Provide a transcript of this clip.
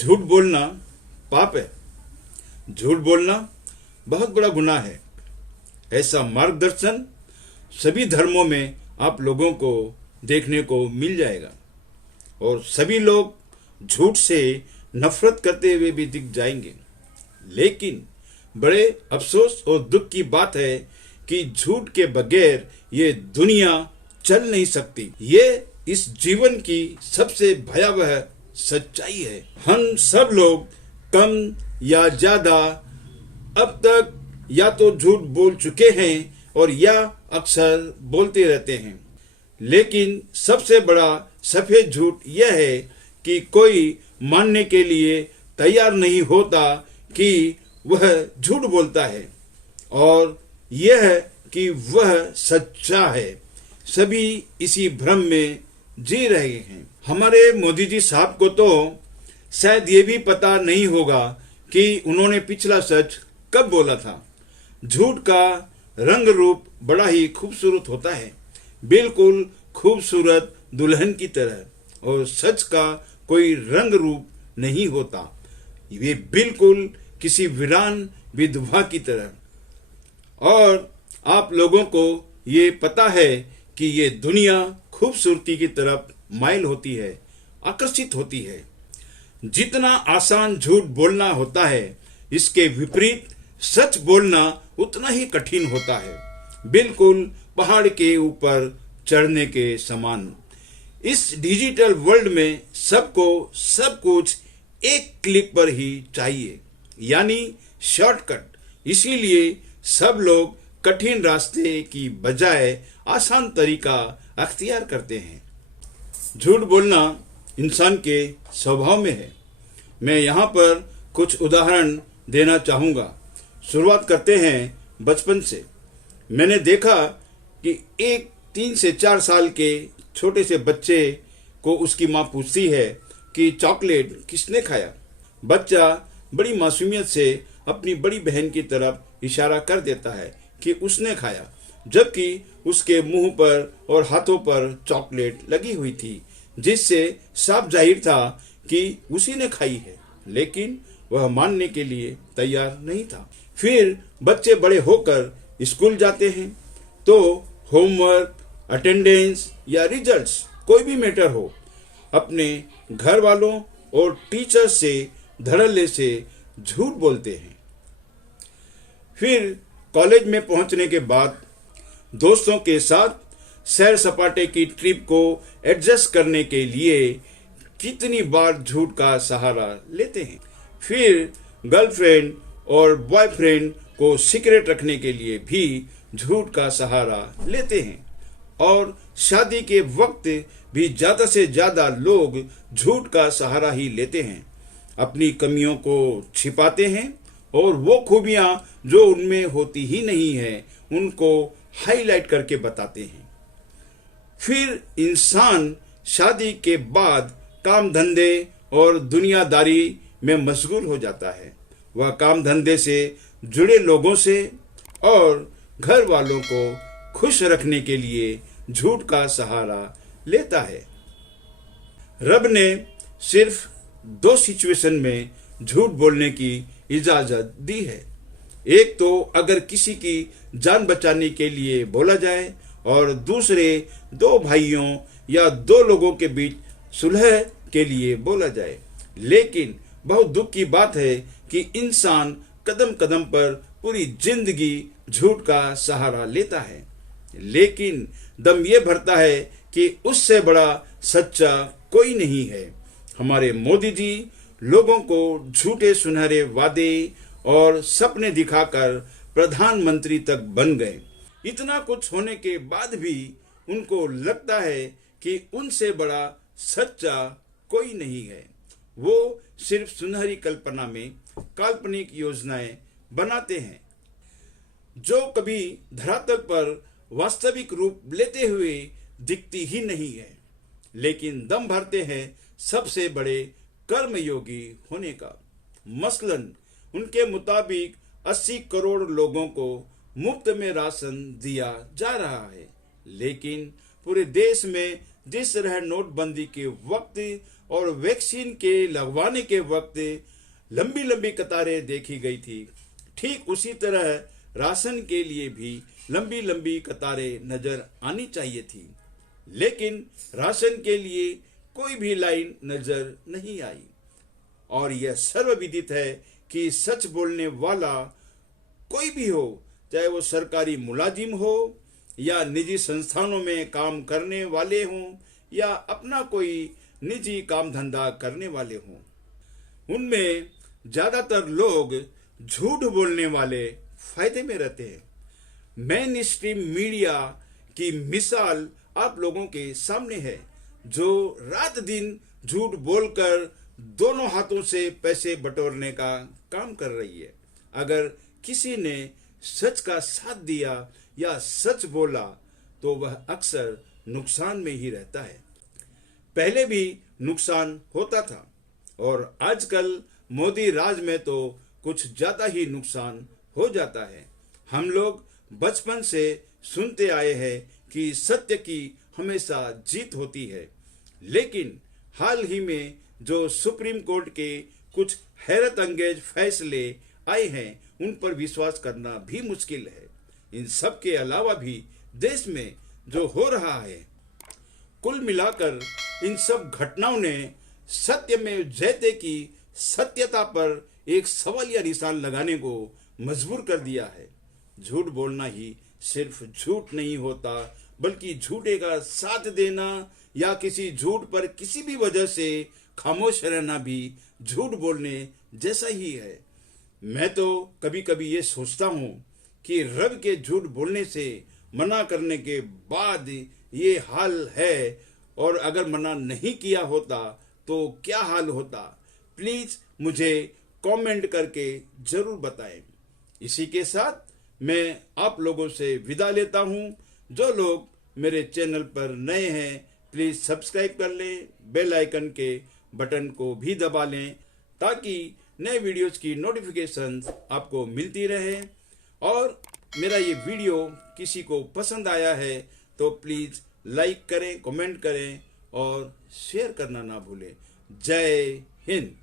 झूठ बोलना पाप है। झूठ बोलना बहुत बड़ा गुनाह है। ऐसा मार्गदर्शन सभी धर्मों में आप लोगों को देखने को मिल जाएगा और सभी लोग झूठ से नफरत करते हुए भी दिख जाएंगे। लेकिन बड़े अफसोस और दुख की बात है कि झूठ के बगैर ये दुनिया चल नहीं सकती। ये इस जीवन की सबसे भयावह सच्चाई है। हम सब लोग कम या ज्यादा अब तक या तो झूठ बोल चुके हैं और या अक्सर बोलते रहते हैं। लेकिन सबसे बड़ा सफेद झूठ यह है कि कोई मानने के लिए तैयार नहीं होता कि वह झूठ बोलता है और यह कि वह सच्चा है। सभी इसी भ्रम में जी रहे हैं। हमारे मोदी जी साहब को तो शायद ये भी पता नहीं होगा कि उन्होंने पिछला सच कब बोला था। झूठ का रंग रूप बड़ा ही खूबसूरत होता है, बिल्कुल खूबसूरत दुल्हन की तरह, और सच का कोई रंग रूप नहीं होता। ये बिल्कुल किसी वीरान विधवा की तरह। और आप लोगों को ये पता है कि ये दुनिया खूबसूरती की तरफ माइल होती है, आकर्षित होती है। जितना आसान झूठ बोलना होता है, इसके विपरीत सच बोलना उतना ही कठिन होता है, बिल्कुल पहाड़ के ऊपर चढ़ने के समान। इस डिजिटल वर्ल्ड में सबको सब कुछ एक क्लिक पर ही चाहिए, यानी शॉर्टकट। इसीलिए सब लोग कठिन रास्ते की बजाय आसान तरीका अख्तियार करते हैं। झूठ बोलना इंसान के स्वभाव में है। मैं यहाँ पर कुछ उदाहरण देना चाहूँगा। शुरुआत करते हैं बचपन से। मैंने देखा कि एक 3 से 4 साल के छोटे से बच्चे को उसकी माँ पूछती है कि चॉकलेट किसने खाया। बच्चा बड़ी मासूमियत से अपनी बड़ी बहन की तरफ इशारा कर देता है कि उसने खाया, जबकि उसके मुंह पर और हाथों पर चॉकलेट लगी हुई थी, जिससे साफ जाहिर था कि उसी ने खाई है। लेकिन वह मानने के लिए तैयार नहीं था। फिर बच्चे बड़े होकर स्कूल जाते हैं तो होमवर्क, अटेंडेंस या रिजल्ट्स, कोई भी मैटर हो, अपने घर वालों और टीचर से धड़ल्ले से झूठ बोलते हैं। फिर कॉलेज में पहुंचने के बाद दोस्तों के साथ सैर सपाटे की ट्रिप को एडजस्ट करने के लिए कितनी बार झूठ का सहारा लेते हैं। फिर गर्लफ्रेंड और बॉयफ्रेंड को सीक्रेट रखने के लिए भी झूठ का सहारा लेते हैं। और शादी के वक्त भी ज्यादा से ज्यादा लोग झूठ का सहारा ही लेते हैं। अपनी कमियों को छिपाते हैं और वो खूबियां जो उनमें होती ही नहीं है उनको हाईलाइट करके बताते हैं। फिर इंसान शादी के बाद काम धंधे और दुनियादारी में मशगूल हो जाता है। वह काम धंधे से जुड़े लोगों से और घर वालों को खुश रखने के लिए झूठ का सहारा लेता है। रब ने सिर्फ 2 सिचुएशन में झूठ बोलने की इजाजत दी है। एक तो अगर किसी की जान बचाने के लिए बोला जाए और दूसरे 2 भाइयों या 2 लोगों के बीच सुलह के लिए बोला जाए। लेकिन बहुत दुख की बात है कि इंसान कदम कदम पर पूरी जिंदगी झूठ का सहारा लेता है, लेकिन दम ये भरता है कि उससे बड़ा सच्चा कोई नहीं है। हमारे मोदी जी लोगों को झूठे सुनहरे वादे और सपने दिखाकर प्रधानमंत्री तक बन गए। इतना कुछ होने के बाद भी उनको लगता है कि उनसे बड़ा सच्चा कोई नहीं है। वो सिर्फ सुनहरी कल्पना में काल्पनिक योजनाएं बनाते हैं जो कभी धरातल पर वास्तविक रूप लेते हुए दिखती ही नहीं है, लेकिन दम भरते हैं सबसे बड़े कर्मयोगी होने का। मसलन उनके मुताबिक 80 करोड़ लोगों को मुफ्त में राशन दिया जा रहा है, लेकिन पूरे देश में जिस तरह नोटबंदी के वक्त और वैक्सीन के लगवाने के वक्त लंबी लंबी कतारें देखी गई थी, ठीक उसी तरह राशन के लिए भी लंबी लंबी कतारें नजर आनी चाहिए थी। लेकिन राशन के लिए कोई भी लाइन नजर नहीं आई। और यह सर्वविदित है कि सच बोलने वाला कोई भी हो, चाहे वो सरकारी मुलाजिम हो या निजी संस्थानों में काम करने वाले हों या अपना कोई निजी काम धंधा करने वाले हों, उनमें ज्यादातर लोग झूठ बोलने वाले फायदे में रहते हैं। मेन स्ट्रीम मीडिया की मिसाल आप लोगों के सामने है, जो रात दिन झूठ बोलकर दोनों हाथों से पैसे बटोरने का काम कर रही है। अगर किसी ने सच का साथ दिया या सच बोला तो वह अक्सर नुकसान में ही रहता है। पहले भी नुकसान होता था और आजकल मोदी राज में तो कुछ ज्यादा ही नुकसान हो जाता है। हम लोग बचपन से सुनते आए हैं कि सत्य की हमेशा जीत होती है, लेकिन हाल ही में जो सुप्रीम कोर्ट के कुछ हैरत अंगेज फैसले आए हैं उन पर विश्वास करना भी मुश्किल है। इन सब के अलावा भी देश में जो हो रहा है, कुल मिलाकर इन सब घटनाओं ने सत्य में जयते की सत्यता पर एक सवालिया निशान लगाने को मजबूर कर दिया है। झूठ बोलना ही सिर्फ झूठ नहीं होता, बल्कि झूठे का साथ देना या किसी झूठ पर किसी भी वजह से खामोश रहना भी झूठ बोलने जैसा ही है। मैं तो कभी कभी ये सोचता हूँ कि रब के झूठ बोलने से मना करने के बाद ये हाल है, और अगर मना नहीं किया होता तो क्या हाल होता। प्लीज मुझे कमेंट करके जरूर बताएं। इसी के साथ मैं आप लोगों से विदा लेता हूँ। जो लोग मेरे चैनल पर नए हैं प्लीज सब्सक्राइब कर लें, बेल आइकन के बटन को भी दबा लें ताकि नए वीडियोस की नोटिफिकेशन आपको मिलती रहे। और मेरा ये वीडियो किसी को पसंद आया है तो प्लीज लाइक करें, कमेंट करें और शेयर करना ना भूलें। जय हिंद।